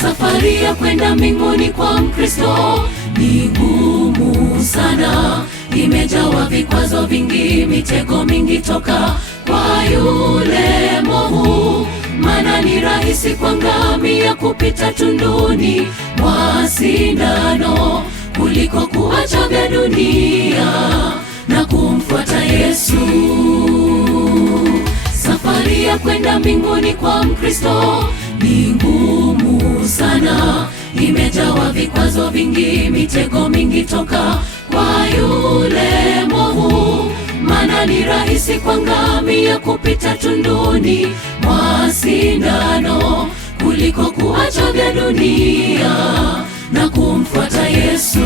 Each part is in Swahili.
Safari ya kwenda mbinguni kwa Mkristo ni ngumu sana, imejawa vikwazo vingi, mitego mingi toka kwa yule mwovu. Maana ni rahisi kwa ngamia kupita tunduni mwa sindano, kuliko kuacha vya dunia na kumfuata Yesu. Safari ya kwenda mbinguni kwa Mkristo ni ngumu sana, imejawa vikwazo vingi, mitego mingi toka kwa yule mwovu. Maana ni rahisi kwa ngamia kupita tunduni mwa sindano, kuliko kuacha vya dunia na kumfuata Yesu.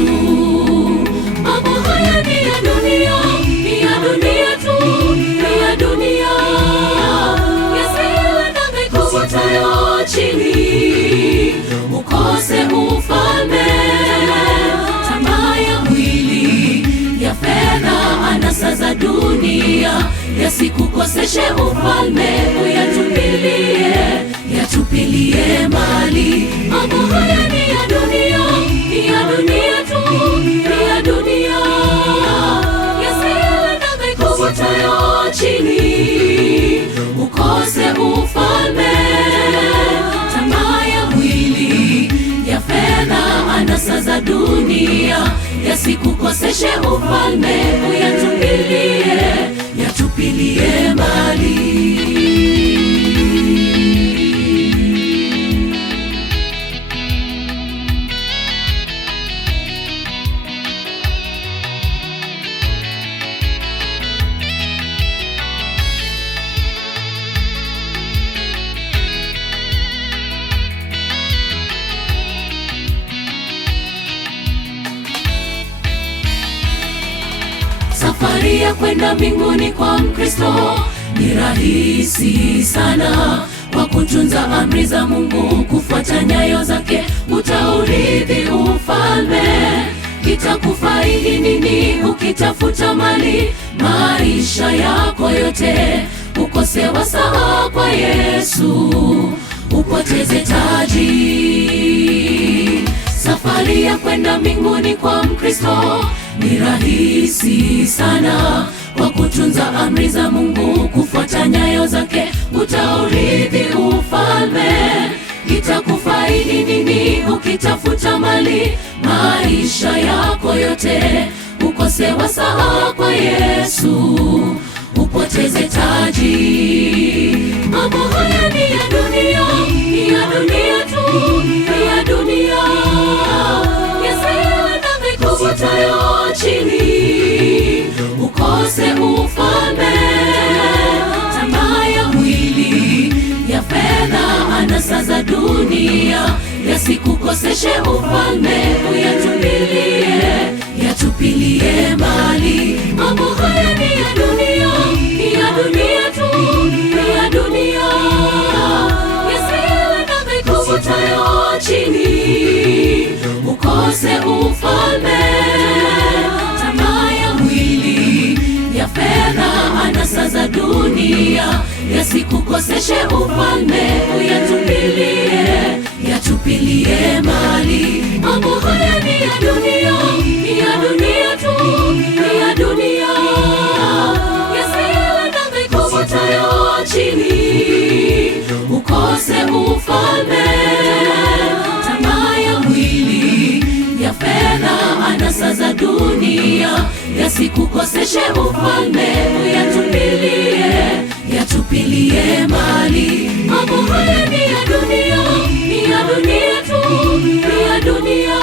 Mambo haya ni ya dunia, ni ya dunia tu, ni ya dunia, yasiwe na vikuvutayo chini, ukose ufalme. Tamaa ya mwili, ya fedha, anasa za dunia, yasikukoseshe ufalme. Uyatupilie, yatupilie mbali. Mambo haya ni ya dunia, ni ya dunia tu, ni ya dunia, yasiwe na vikuvutayo chini, ukose ufalme. Tamaa ya mwili, ya fedha, anasa za dunia, yasikukoseshe ufalme. Uyatupilie, yatupilie mbali. Safari ya kwenda mbinguni kwa Mkristo ni rahisi sana, kwa kutunza amri za Mungu, kufuata nyayo zake, utaurithi ufalme. Itakufaidi nini ukitafuta mali maisha yako yote, ukose wasaa kwa Yesu, upoteze taji. Safari ya kwenda mbinguni kwa Mkristo ni rahisi sana, kwa kutunza amri za Mungu, kufuata nyayo zake, utaurithi ufalme. Itakufaidi nini ukitafuta mali maisha yako yote, ukose wasaa kwa Yesu, upoteze taji. Mambo haya ni ya dunia, ni ya dunia tu, ni ya dunia, yasiwe na vikuvutayo chini, ukose ufalme. Tamaa ya mwili, ya fedha, anasa za dunia, yasikukoseshe ufalme. Uyatupilie, yatupilie mbali. Mambo haya ni ya dunia, ni ya dunia tu, ni ya dunia, yasiwe na vikuvutayo chini, ukose ufalme. Tamaa ya mwili, ya fedha, anasa za dunia, yasikukoseshe ufalme. Uyatupilie, yatupilie mbali. Mambo haya ni ya dunia, ni ya dunia tu, ni ya dunia, yasiwe na vikuvutayo chini, ukose ufalme. Tamaa ya mwili, ya fedha, anasa za dunia, yasikukoseshe ufalme. Uyatupilie, yatupilie mbali. Mambo haya ni ya dunia, ni ya dunia tu, ni ya dunia,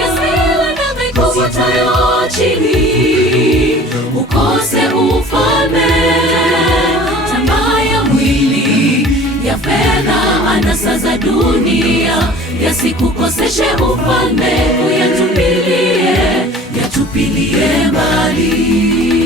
yasiwe na vikuvutayo chini, ukose ufalme. Tamaa ya mwili, ya fedha, anasa za dunia, yasikukoseshe ufalme. Uyatupilie, yatupilie mbali.